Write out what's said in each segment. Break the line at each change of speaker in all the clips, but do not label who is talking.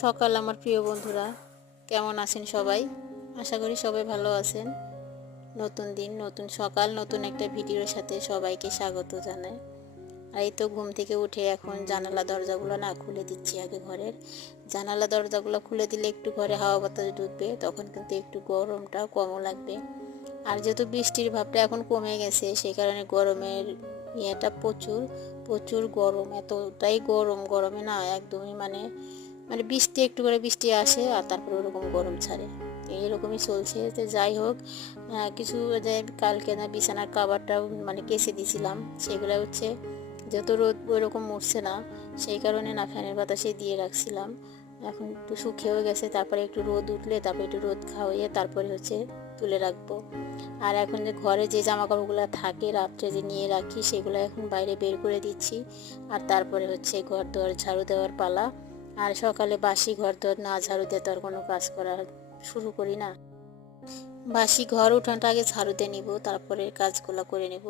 সকাল, আমার প্রিয় বন্ধুরা। কেমন আছেন সবাই? আশা করি সবাই ভালো আছেন। নতুন দিন, নতুন সকাল, নতুন একটা ভিডিওর সাথে সবাইকে স্বাগত জানাই। আর এই তো ঘুম থেকে উঠে এখন জানালা দরজাগুলো না খুলে দিচ্ছি আগে ঘরের। জানালা দরজাগুলো খুলে দিলে একটু ঘরে হাওয়া বাতাস ঢুকবে, তখন কিন্তু একটু গরমটা কমও লাগবে। আর যেহেতু বৃষ্টির ভাবটা এখন কমে গেছে, সেই কারণে গরমের ইয়েটা প্রচুর প্রচুর গরম। এতটাই গরম, গরমে না একদমই মানে মানে বৃষ্টি, একটু করে বৃষ্টি আসে আর তারপরে ওরকম গরম ছাড়ে। এইরকমই চলছে। তো যাই হোক কিছু যে কালকে না বিছানার কাবারটা মানে কেসে দিছিলাম সেগুলো হচ্ছে যত রোদ ওইরকম উঠছে না, সেই কারণে না ফ্যানের বাতাসে দিয়ে রাখছিলাম। এখন একটু শুকিয়েও গেছে, তারপরে একটু রোদ উঠলে তারপরে একটু রোদ খাওয়াইয়ে তারপরে হচ্ছে তুলে রাখব। আর এখন যে ঘরে যে জামা কাপড়গুলো থাকে, রাত্রে যে নিয়ে রাখি, সেগুলো এখন বাইরে বের করে দিচ্ছি। আর তারপরে হচ্ছে ঘর দোয়ার ঝাড়ু দেওয়ার পালা। আর সকালে বাসি ঘর দোয়ার না ঝাড়ু দিয়ে তো আর কোনো কাজ করা শুরু করি না। বাসি ঘর উঠানটা আগে ঝাড়ু দিয়ে নিব, তারপরে কাজগুলো করে নেব।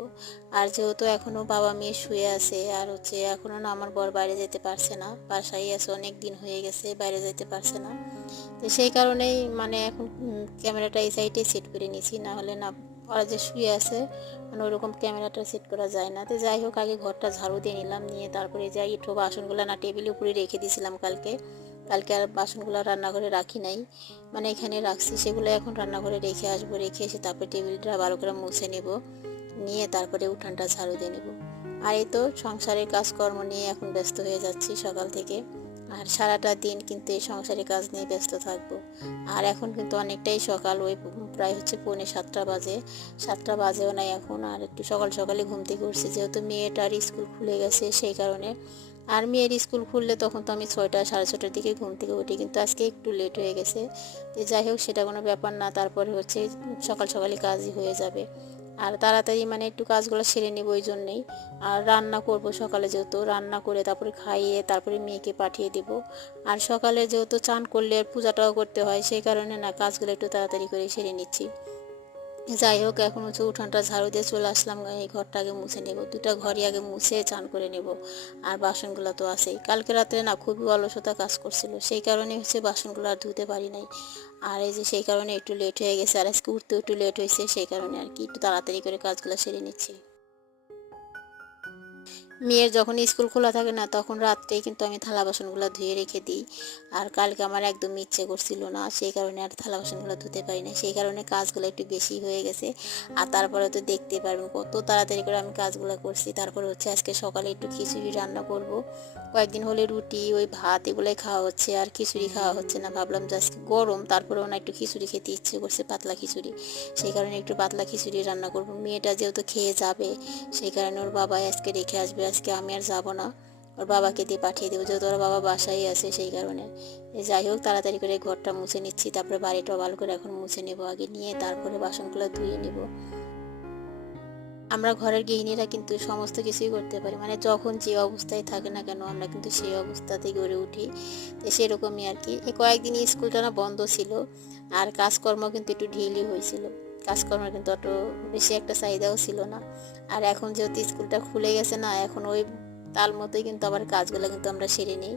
আর যেহেতু এখনও বাবা মেয়ে শুয়ে আছে, আর হচ্ছে এখনও না আমার বর বাইরে যেতে পারছে না, বাসায় আছে, অনেক দিন হয়ে গেছে, বাইরে যেতে পারছে না। তো সেই কারণেই মানে এখন ক্যামেরাটা এই সাইডে সেট করে নিয়েছি না হলে না ওরা যে শুয়ে আছে মানে ওরকম ক্যামেরাটা সেট করা যায় না। তো যাই হোক, আগে ঘরটা ঝাড়ু দিয়ে নিলাম, নিয়ে তারপরে যাই একটু বাসনগুলো না টেবিলের উপরে রেখে দিয়েছিলাম কালকে। কালকে আর বাসনগুলো রান্নাঘরে রাখি নাই। মানে এখানে রাখছি, সেগুলো এখন রান্নাঘরে রেখে আসব, রেখে এসে তারপরে টেবিলটা ভালো করে মুছে নেব। নিয়ে তারপরে উঠানটা ঝাড়ু দিয়ে নেব। আর এই তো সংসারের কাজকর্ম নিয়ে এখন ব্যস্ত হয়ে যাচ্ছি সকাল থেকে। আর সারাটা দিন কিন্তু এই সংসারের কাজ নিয়ে ব্যস্ত থাকব। আর এখন কিন্তু অনেকটাই সকাল, ওই প্রায় হচ্ছে পৌনে সাতটা বাজে। সাতটা বাজেও নাই এখন, আর একটু সকাল সকালে ঘুম থেকে উঠছি। যেহেতু মেয়েটার স্কুল খুলে গেছে সেই কারণে। আর মেয়ের স্কুল খুললে তখন তো আমি ছয়টা, সাড়ে ছটার দিকে ঘুম থেকে উঠি, কিন্তু আজকে একটু লেট হয়ে গেছে। যে যাই হোক, সেটা কোনো ব্যাপার না, তারপরে হচ্ছে সকাল সকালে কাজই হয়ে যাবে। আর তাড়াতাড়ি মানে একটু কাজগুলো সেরে নেব ওই জন্যেই। আর রান্না করব সকালে যেহেতু, রান্না করে তারপরে খাইয়ে তারপরে মেয়েকে পাঠিয়ে দেব। আর সকালে যেহেতু চান করলে পূজাটাও করতে হয়, সেই কারণে না, কাজগুলো একটু তাড়াতাড়ি করে সেরে নিচ্ছি। যাই হোক এখন হচ্ছে উঠানটা ঝাড়ু দিয়ে চলে আসলাম। এই ঘরটা আগে মুছে নেব। দুটা ঘরই আগে মুছে চান করে নেব। আর বাসনগুলো তো আছেই। কালকে রাত্রে না খুবই অলসতা কাজ করছিল। সেই কারণে হচ্ছে বাসনগুলো আর ধুতে পারি নাই। আর এই যে সেই কারণে একটু লেট হয়ে গেছে। আর আজকে উঠতে একটু লেট হয়েছে। সেই কারণে আর কি একটু তাড়াতাড়ি করে কাজগুলো সেরে নিচ্ছি। মেয়ের যখন স্কুল খোলা থাকে না, তখন রাত্রেই কিন্তু আমি থালা বাসনগুলো ধুয়ে রেখে দিই। আর কালকে আমার একদম ইচ্ছে করছিল না, সেই কারণে আর থালা বাসনগুলো ধুতে পারি না সেই কারণে কাজগুলো একটু বেশি হয়ে গেছে। আর তারপরে তো দেখতে পারবেন কত তাড়াতাড়ি করে আমি কাজগুলো করছি। তারপরে হচ্ছে আজকে সকালে একটু খিচুড়ি রান্না করব। কয়েকদিন হলে রুটি, ওই ভাত এগুলোই খাওয়া হচ্ছে, আর খিচুড়ি খাওয়া হচ্ছে না। ভাবলাম যে আজকে গরম, তারপরেও না একটু খিচুড়ি খেতে ইচ্ছে করছে, পাতলা খিচুড়ি। সেই কারণে একটু পাতলা খিচুড়ি রান্না করব। মেয়েটা যেহেতু খেয়ে যাবে, সেই কারণে ওর বাবা আজকে রেখে আসবে আজকে আমি আর যাব না। ওর বাবাকে দিয়ে পাঠিয়ে দেবো, যেহেতু ওর বাবা বাসায় আছে সেই কারণে। যাই হোক, তাড়াতাড়ি করে ঘরটা মুছে নিচ্ছি, তারপরে বাড়িটা ভালো করে এখন মুছে নেব, আগে নিয়ে তারপরে বাসনগুলো ধুয়ে নেব। আমরা ঘরের গৃহিণীরা কিন্তু সমস্ত কিছুই করতে পারি মানে যখন যে অবস্থায় থাকে না কেন আমরা কিন্তু সেই অবস্থাতেই গড়ে উঠি। তো সেরকমই আর কি। কয়েকদিন স্কুলটা না বন্ধ ছিল, আর কাজকর্ম কিন্তু একটু ঢিলই হয়েছিল। কাজকর্ম কিন্তু অত বেশি একটা চাহিদাও ছিল না। আর এখন যেহেতু স্কুলটা খুলে গেছে না, এখন ওই তাল মতোই কিন্তু আবার কাজগুলো কিন্তু আমরা সেরে নিই।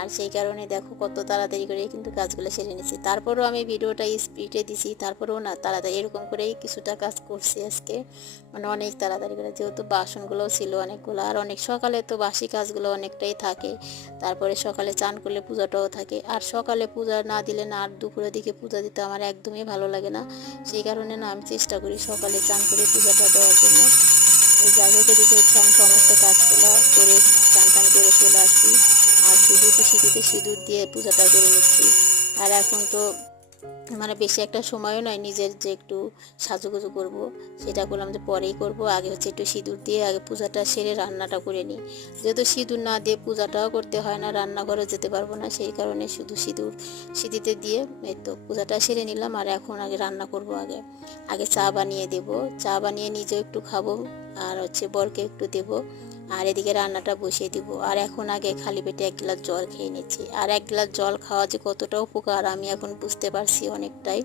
আর সেই কারণে দেখো কত তাড়াতাড়ি করে কিন্তু কাজগুলো সেরে নিচ্ছি তারপরেও আমি ভিডিওটা স্পিডে দিছি, তারপরেও না তাড়াতাড়ি, এরকম করেই কিছুটা কাজ করছি আজকে। মানে অনেক তাড়াতাড়ি করে, যেহেতু বাসনগুলোও ছিল অনেকগুলো, আর অনেক সকালে তো বাসি কাজগুলো অনেকটাই থাকে। তারপরে সকালে চান করলে পূজাটাও থাকে। আর সকালে পূজা না দিলে না আর দুপুরের দিকে পূজা দিতে আমার একদমই ভালো লাগে না। সেই কারণে না আমি চেষ্টা করি সকালে চান করে পূজাটা দেওয়ার জন্য। যাই হোক হচ্ছে আমি সমস্ত কাজগুলো করে চান টান করে চলে আসছি আর শুধু তো সিঁদুরতে সিঁদুর দিয়ে পূজাটা করে নিচ্ছি। আর এখন তো মানে বেশি একটা সময়ও নয় নিজের যে একটু সাজুগুজু করব, সেটা করলাম যে পরেই করব। আগে হচ্ছে একটু সিঁদুর দিয়ে আগে পূজাটা সেরে রান্নাটা করে নিই। যেহেতু সিঁদুর না দিয়ে পূজাটাও করতে হয় না, রান্নাঘরে যেতে পারব না, সেই কারণে শুধু সিঁদুর সিঁদিতে দিয়ে এই তো পূজাটা সেরে নিলাম। আর এখন আগে রান্না করব আগে। আগে চা বানিয়ে দেব। চা বানিয়ে নিজেও একটু খাব। আর হচ্ছে বরকে একটু দেবো। আর এদিকে রান্নাটা বসিয়ে দিব। আর এখন আগে খালি পেটে এক গ্লাস জল খেয়ে নিচ্ছি। আর এক গ্লাস জল খাওয়া যে কতটা উপকার আমি এখন বুঝতে পারছি অনেকটাই।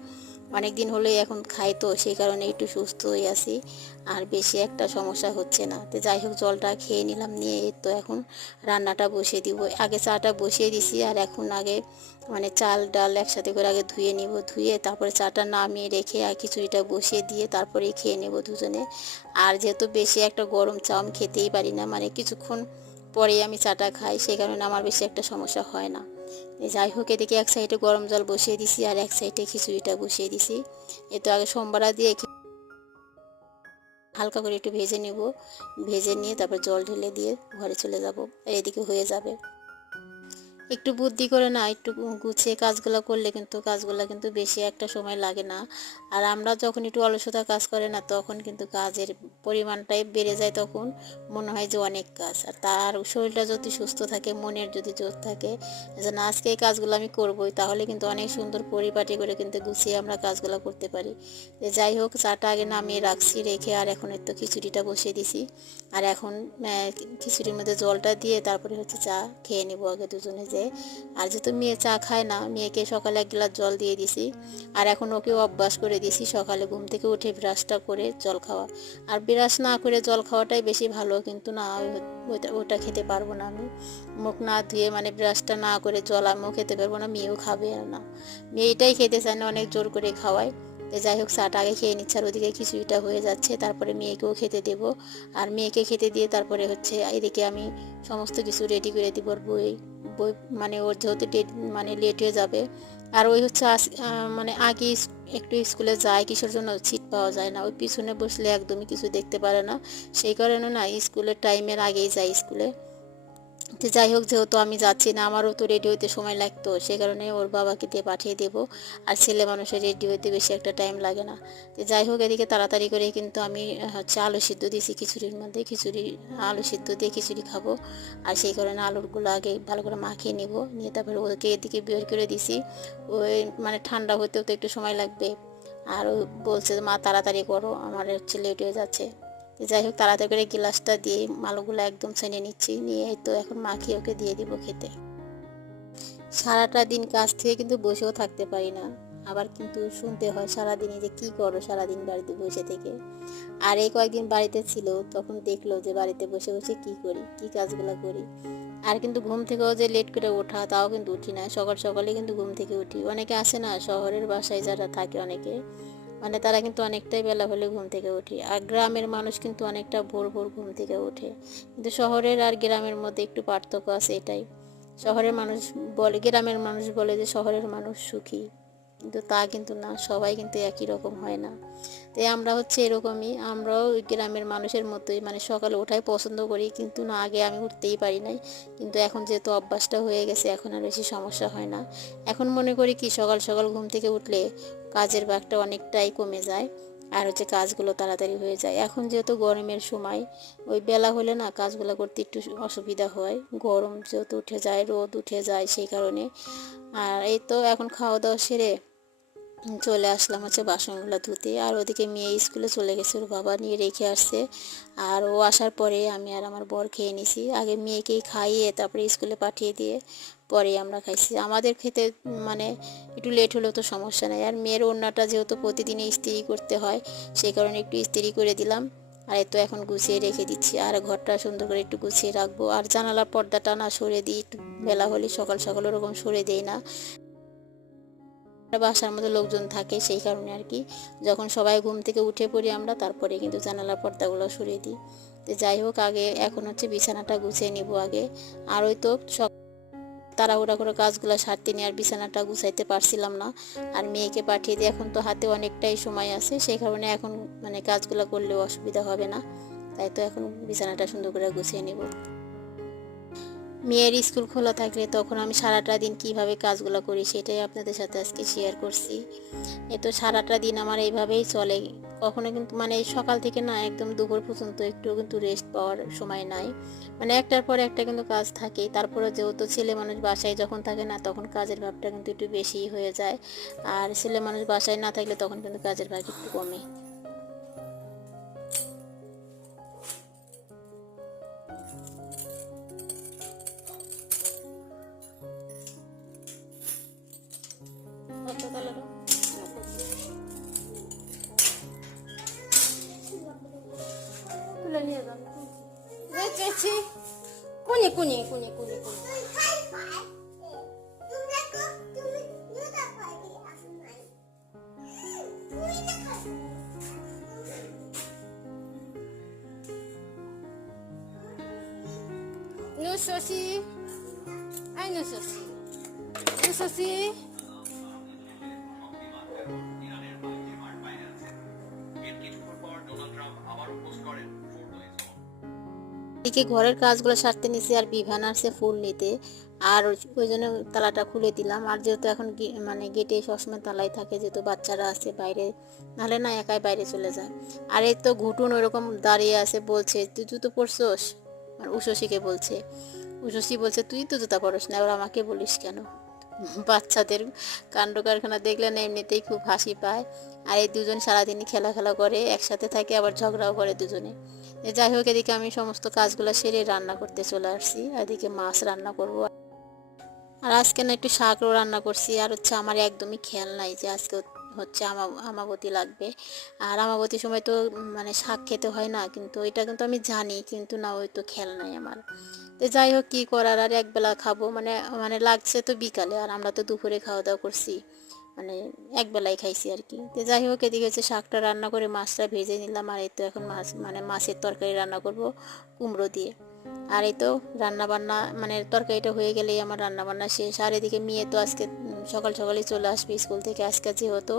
অনেক দিন হলে এখন খাই তো, সেই কারণে একটু সুস্থ হয়ে আছি। আর বেশি একটা সমস্যা হচ্ছে না। তো যাই হোক, জলটা খেয়ে নিলাম, নিয়ে তো এখন রান্নাটা বসিয়ে দিব। আগে চাটা বসিয়ে দিছি, আর এখন আগে মানে চাল, ডাল একসাথে করে আগে ধুয়ে নিব। ধুয়ে তারপরে চাটা নামিয়ে রেখে আর খিচুড়িটা বসিয়ে দিয়ে তারপরে খেয়ে নেব দুজনে। আর যেহেতু বেশি একটা গরম চা আমি খেতেই পারি না মানে কিছুক্ষণ পরেই আমি চাটা খাই সেই কারণে আমার বেশি একটা সমস্যা হয় না। যাই হোক, এদিকে এক সাইডে গরম জল বসিয়ে দিছি আর এক সাইডে খিচুড়িটা বসিয়ে দিছি। এ তো আগে সোমবার দিয়ে হালকা করে একটু ভেজে নেব। ভেজে নিয়ে তারপর জল ঢেলে দিয়ে ঘরে চলে যাব। এদিকে হয়ে যাবে। একটু বুদ্ধি করে না, একটু গুছিয়ে কাজগুলো করলে কিন্তু কাজগুলো কিন্তু বেশি একটা সময় লাগে না। আর আমরা যখন একটু অলসতা কাজ করে না, তখন কিন্তু কাজের পরিমাণটাই বেড়ে যায় তখন। মনে হয় যে অনেক কাজ। আর তার শরীরটা যদি সুস্থ থাকে, মনের যদি জোর থাকে, যে না, আজকে এই কাজগুলো আমি করবোই, তাহলে কিন্তু অনেক সুন্দর পরিপাটি করে কিন্তু গুছিয়ে আমরা কাজগুলো করতে পারি। তো যাই হোক, চাটা আগে নামিয়ে রাখছি, রেখে আর এখন একটু খিচুড়িটা বসিয়ে দিছি। আর এখন খিচুড়ির মধ্যে জলটা দিয়ে তারপরে হচ্ছে চা খেয়ে নেব আগে দুজনে। যে, আর যেহেতু মেয়ে চা খায় না, মেয়েকে সকালে এক গ্লাস জল দিয়ে দিছি। আর এখন ওকেও অভ্যাস করে দিছি সকালে ঘুম থেকে উঠে ব্রাশটা করে জল খাওয়া। আর ব্রাশ না করে জল খাওয়াটাই বেশি ভালো, কিন্তু না ওইটা, ওটা খেতে পারব না আমি। মুখ না ধুয়ে মানে ব্রাশটা না করে জল আমিও খেতে পারব না, মেয়েও খাবে না। মেয়েটাই খেতে চায় না, অনেক জোর করে খাওয়ায়। তো যাই হোক, চাটা আগে খেয়ে নিচ্ছে, আর ওদিকে খিচুড়িটা হয়ে যাচ্ছে। তারপরে মেয়েকেও খেতে দেব। আর মেয়েকে খেতে দিয়ে তারপরে হচ্ছে এদিকে আমি সমস্ত কিছু রেডি করে দিব। বই বই মানে ওর যেহেতু মানে লেট হয়ে যাবে। আর ওই হচ্ছে মানে আগে একটু স্কুলে যায়, কিসের জন্য সিট পাওয়া যায় না। ওই পিছনে বসলে একদমই কিছু দেখতে পারে না। সেই কারণে না, স্কুলের টাইমের আগেই যায় স্কুলে। তো যাই হোক, যেহেতু আমি যাচ্ছি না, আমারও তো রেডি হইতে সময় লাগতো সেই কারণে ওর বাবাকে দিয়ে পাঠিয়ে দেবো। আর ছেলে মানুষের রেডি হইতে বেশি একটা টাইম লাগে না। তো যাই হোক, এদিকে তাড়াতাড়ি করে কিন্তু আমি, হচ্ছে আলু সিদ্ধ দিয়েছি খিচুড়ির মধ্যে। খিচুড়ি, আলু সিদ্ধ দিয়ে খিচুড়ি খাব। আর সেই কারণে আলুরগুলো আগে ভালো করে মাখিয়ে নিব। নিয়ে তারপরে ওকে এদিকে বের করে দিছি। ওই মানে ঠান্ডা হতেও তো একটু সময় লাগবে। আর বলছে, মা, তাড়াতাড়ি করো, আমার হচ্ছে লেট হয়ে যাচ্ছে। যাই হোক, তাড়াতাড়ি করে গ্লাসটা দিয়ে আলুগুলো একদম ছেনে নিচ্ছি। নিয়ে তো এখন মাখিয়ে ওকে দিয়ে দিব খেতে। সারাটা দিন কাজ থেকে কিন্তু বসেও থাকতে পারি না। আবার কিন্তু শুনতে হয় সারাদিনই যে কি করো, সারাদিন বাড়িতে বসে থেকে। আর এই কয়েকদিন বাড়িতে ছিল, তখন দেখল যে বাড়িতে বসে বসে কি করি, কি কাজগুলো করি। আর কিন্তু ঘুম থেকেও যে লেট করে ওঠা, তাও কিন্তু উঠি না। সকাল সকালে কিন্তু ঘুম থেকে উঠি। অনেকে আসে না, শহরের বাসায় যারা থাকে অনেকে। মানে তারা কিন্তু অনেকটাই বেলা হলে ঘুম থেকে ওঠে আর গ্রামের মানুষ কিন্তু অনেকটা ভোর ভোর ঘুম থেকে ওঠে কিন্তু শহরের আর গ্রামের মধ্যে একটু পার্থক্য আছে এটাই। শহরের মানুষ বলে, গ্রামের মানুষ বলে যে শহরের মানুষ সুখী। কিন্তু তা কিন্তু না, সবাই কিন্তু একই রকম হয় না। তাই আমরা হচ্ছে এরকমই, আমরাও গ্রামের মানুষের মতোই মানে সকালে ওঠাই পছন্দ করি, কিন্তু না, আগে আমি উঠতেই পারি নাই। কিন্তু এখন যেহেতু অভ্যাসটা হয়ে গেছে, এখন আর বেশি সমস্যা হয় না। এখন মনে করি কি, সকাল সকাল ঘুম থেকে উঠলে কাজের ভাগটা অনেকটাই কমে যায়। আর হচ্ছে কাজগুলো তাড়াতাড়ি হয়ে যায়। এখন যেহেতু গরমের সময়, ওই বেলা হলে না কাজগুলো করতে একটু অসুবিধা হয়। গরম যেহেতু উঠে যায়, রোদ উঠে যায় সেই কারণে। আর এই তো এখন খাওয়া দাওয়া সেরে চলে আসলাম হচ্ছে বাসনগুলো ধুতে। আর ওদিকে মেয়ে স্কুলে চলে গেছে, ওর বাবা নিয়ে রেখে আসছে। আর ও আসার পরে আমি আর আমার বর খেয়ে নিছি। আগে মেয়েকেই খাইয়ে তারপরে স্কুলে পাঠিয়ে দিয়ে পরে আমরা খাইছি। আমাদের খেতে মানে একটু লেট হলেও তো সমস্যা নেই। আর মেয়ের ওড়নাটা যেহেতু প্রতিদিনই ইস্ত্রি করতে হয়, সেই কারণে একটু ইস্ত্রি করে দিলাম। আর এই তো এখন গুছিয়ে রেখে দিচ্ছি। আর ঘরটা সুন্দর করে একটু গুছিয়ে রাখব। আর জানালার পর্দাটা না সরে দিই, একটু বেলা হলে সকাল সকাল ওরকম সরে দেই না। বাসার মধ্যে লোকজন থাকে সেই কারণে আর কি। যখন সবাই ঘুম থেকে উঠে পড়ি আমরা, তারপরে কিন্তু জানালার পর্দাগুলো সরিয়ে দিই। তো যাই হোক, আগে এখন হচ্ছে বিছানাটা গুছিয়ে নিব আগে। আর ওই তো সব তাড়াহুড়া করে কাজগুলো সারতে নিয়ে আর বিছানাটা গুছাইতে পারছিলাম না। আর মেয়েকে পাঠিয়ে দিয়ে এখন তো হাতে অনেকটাই সময় আছে সেই কারণে এখন মানে কাজগুলো করলেও অসুবিধা হবে না। তাই তো এখন বিছানাটা সুন্দর করে গুছিয়ে নিব। মেয়ের স্কুল খোলা থাকলে তখন আমি সারাটা দিন কীভাবে কাজগুলো করি সেটাই আপনাদের সাথে আজকে শেয়ার করছি। এ তো সারাটা দিন আমার এইভাবেই চলে। কখনো কিন্তু মানে সকাল থেকে না একদম দুপুর পর্যন্ত একটু কিন্তু রেস্ট পাওয়ার সময় নাই। মানে একটার পর একটা কিন্তু কাজ থাকেই তারপরে যেহেতু ছেলে মানুষ বাসায় যখন থাকে না তখন কাজের ভাবটা কিন্তু একটু বেশিই হয়ে যায়। আর ছেলে মানুষ বাসায় না থাকলে তখন কিন্তু কাজের ভাগ একটু কমে।
শশী নু শশী
এদিকে ঘরের কাজগুলো সারতে নিছি আর বিভান আসছে ফুল নিতে। আর ওই জন্য তালাটা খুলে দিলাম। আর যেহেতু এখন মানে গেটে সবসময় তালাই থাকে, যেহেতু বাচ্চারা আছে বাইরে, নাহলে না একাই বাইরে চলে যায়। আর এই তো ঘুটুন ওরকম দাঁড়িয়ে আছে, বলছে, তুই জুতো পরছোস? মানে উষসীকে বলছে উষসী বলছে, তুই তো জুতা পরস না এবার আমাকে বলিস কেন? বাচ্চাদের কাণ্ড কারখানা দেখলে না, এমনিতেই খুব হাসি পায়। আর এই দুজন সারাদিনই খেলা খেলা করে, একসাথে থাকে, আবার ঝগড়াও করে দুজনে। যাই হোক, এদিকে আমি সমস্ত কাজগুলো সেরে রান্না করতে চলে আসছি এদিকে মাছ রান্না করব। আর আজকে না একটু শাকও রান্না করছি, আর হচ্ছে আমার একদমই খেয়াল নাই যে আজকে হচ্ছে আমা- আমাবতী লাগবে। আর আমাবতীর সময় তো মানে শাক খেতে হয় না, কিন্তু এটা কিন্তু আমি জানি, কিন্তু না, ওই তো খেয়াল নাই আমার। তো যাই হোক, কী করার, আর একবেলা খাব মানে মানে লাগছে তো বিকালে, আর আমরা তো দুপুরে খাওয়া দাওয়া করছি। মানে একবেলায় খাইছি আর কি। তো যাই হোক, এদিকে হচ্ছে শাকটা রান্না করে মাছটা ভেজে নিলাম, আর এই তো এখন মাছ মানে মাছের তরকারি রান্না করব, কুমড়ো দিয়ে। আর এই তো রান্নাবান্না মানে তরকারিটা হয়ে গেলেই আমার রান্নাবান্না শেষ। আর এদিকে মেয়ে তো আজকে সকাল সকালে চলে আসবে স্কুল থেকে। আজকে যেহেতু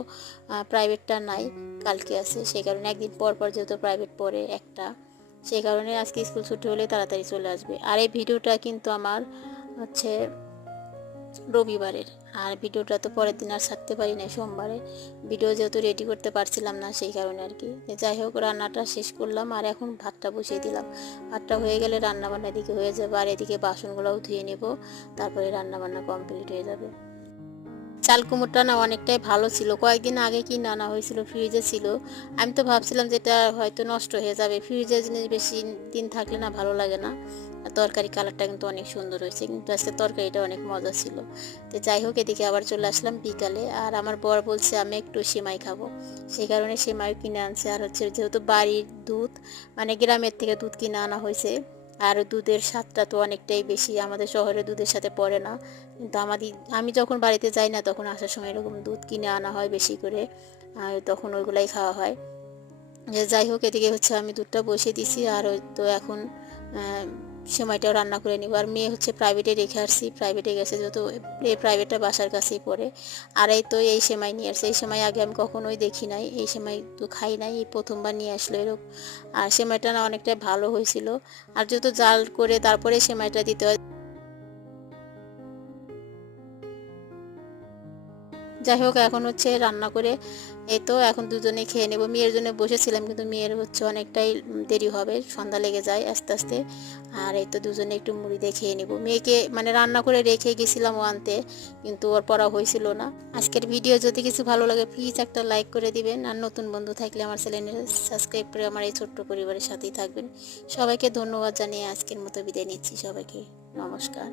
প্রাইভেটটা নাই, কালকে আছে। সেই কারণে একদিন পর পর যেহেতু প্রাইভেট পড়ে একটা, সেই কারণে আজকে স্কুল ছুটি হলে তাড়াতাড়ি চলে আসবে। আর এই ভিডিওটা কিন্তু আমার হচ্ছে রবিবারের। আর ভিডিওটা তো পরের দিন আর ছাড়তে পারি না সোমবারে। ভিডিও যেহেতু রেডি করতে পারছিলাম না সেই কারণে আর কি। যাই হোক, রান্নাটা শেষ করলাম আর এখন ভাতটা বসিয়ে দিলাম। ভাতটা হয়ে গেলে রান্না বান্না এদিকে হয়ে যাবে আর এদিকে বাসনগুলোও ধুয়ে নেব, তারপরে রান্নাবান্না কমপ্লিট হয়ে যাবে। চাল কুমড়োটা না অনেকটাই ভালো ছিল। কয়েকদিন আগে কি নানা হয়েছিল ফ্রিজে ছিল। আমি তো ভাবছিলাম যে এটা হয়তো নষ্ট হয়ে যাবে। ফ্রিজের জিনিস বেশি দিন থাকলে না ভালো লাগে না। তরকারি কালারটা কিন্তু অনেক সুন্দর হয়েছে, কিন্তু আজকে তরকারিটা অনেক মজা ছিল। তো যাই হোক, এদিকে আবার চলে আসলাম বিকালে, আর আমার বর বলছে আমি একটু সেমাই খাব। সেই কারণে সেমাই কিনে আনছে, আর হচ্ছে যেহেতু বাড়ির দুধ মানে গ্রামের থেকে দুধ কিনে আনা হয়েছে, আর দুধের স্বাদটা তো অনেকটাই বেশি, আমাদের শহরে দুধের সাথে পড়ে না। কিন্তু আমাদের, আমি যখন বাড়িতে যাই না, তখন আসার সময় এরকম দুধ কিনে আনা হয় বেশি করে তখন ওইগুলাই খাওয়া হয়। যাই হোক, এদিকে হচ্ছে আমি দুধটা বসিয়ে দিছি, আর তো এখন আহ, সেমাইটাও রান্না করে নিব। আর মেয়ে হচ্ছে প্রাইভেটে রেখে আসছি প্রাইভেটে গেছে যেহেতু এই প্রাইভেটটা বাসার কাছেই পড়ে। আর এই তো এই সেমাই নিয়ে আসছে। এই সময় আগে আমি কখনোই দেখি নাই এই সময় তো খাই নাই এই প্রথমবার নিয়ে আসলো এরকম। আর সেমাইটা না অনেকটা ভালো হয়েছিল। আর যেহেতু জাল করে তারপরে সেমাইটা দিতে হয় যাই হোক, এখন হচ্ছে রান্না করে এই তো এখন দুজনে খেয়ে নেব। মেয়ের জন্য বসেছিলাম, কিন্তু মেয়ের হচ্ছে অনেকটাই দেরি হবে, সন্ধ্যা লেগে যায় আস্তে আস্তে। আর এই তো দুজনে একটু মুড়ি দিয়ে খেয়ে নেব। মেয়েকে মানে রান্না করে রেখে গেছিলাম ও আনতে, কিন্তু ওর পড়া হয়েছিল না। আজকের ভিডিও যদি কিছু ভালো লাগে প্লিজ একটা লাইক করে দিবেন। আর নতুন বন্ধু থাকলে আমার চ্যানেলে সাবস্ক্রাইব করে আমার এই ছোট্ট পরিবারের সাথেই থাকবেন। সবাইকে ধন্যবাদ জানিয়ে আজকের মতো বিদায় নিচ্ছি। সবাইকে নমস্কার।